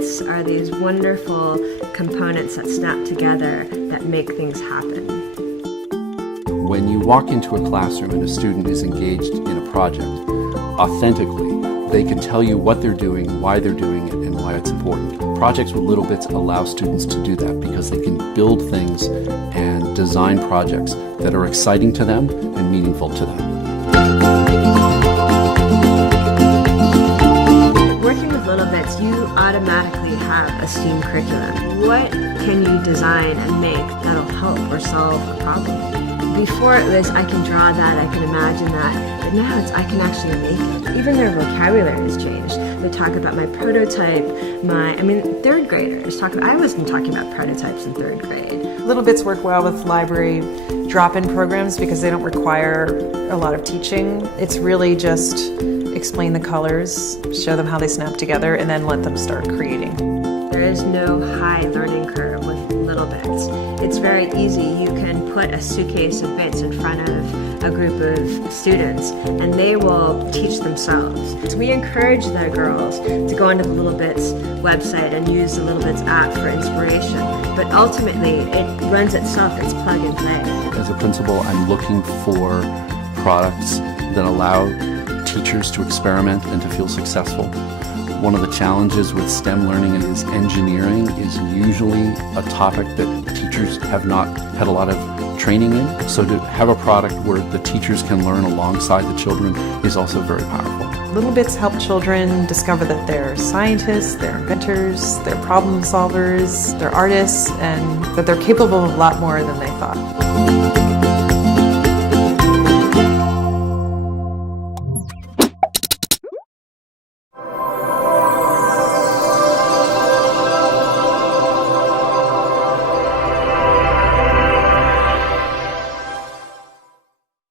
bits are these wonderful components that snap together that make things happen. When you walk into a classroom and a student is engaged in a project, authentically, they can tell you what they're doing, why they're doing it, and why it's important. Projects with littleBits allow students to do that because they can build things and design projects that are exciting to them and meaningful to them. Working with littleBits, you automatically have a STEAM curriculum. What can you design and make that'll help or solve a problem? Before it was, I can draw that, I can imagine that, but now it's, I can actually make it. Even their vocabulary has changed. They talk about my prototype, third graders talk about, I wasn't talking about prototypes in third grade. littleBits work well with library drop-in programs because they don't require a lot of teaching. It's really just explain the colors, show them how they snap together, and then let them start creating. There is no high learning curve with littleBits. It's very easy. You can put a suitcase of bits in front of a group of students and they will teach themselves. So we encourage the girls to go onto the littleBits website and use the littleBits app for inspiration. But ultimately, it runs itself. It's plug and play. As a principal, I'm looking for products that allow teachers to experiment and to feel successful. One of the challenges with STEM learning is engineering is usually a topic that teachers have not had a lot of training in. So to have a product where the teachers can learn alongside the children is also very powerful. littleBits help children discover that they're scientists, they're inventors, they're problem solvers, they're artists, and that they're capable of a lot more than they thought.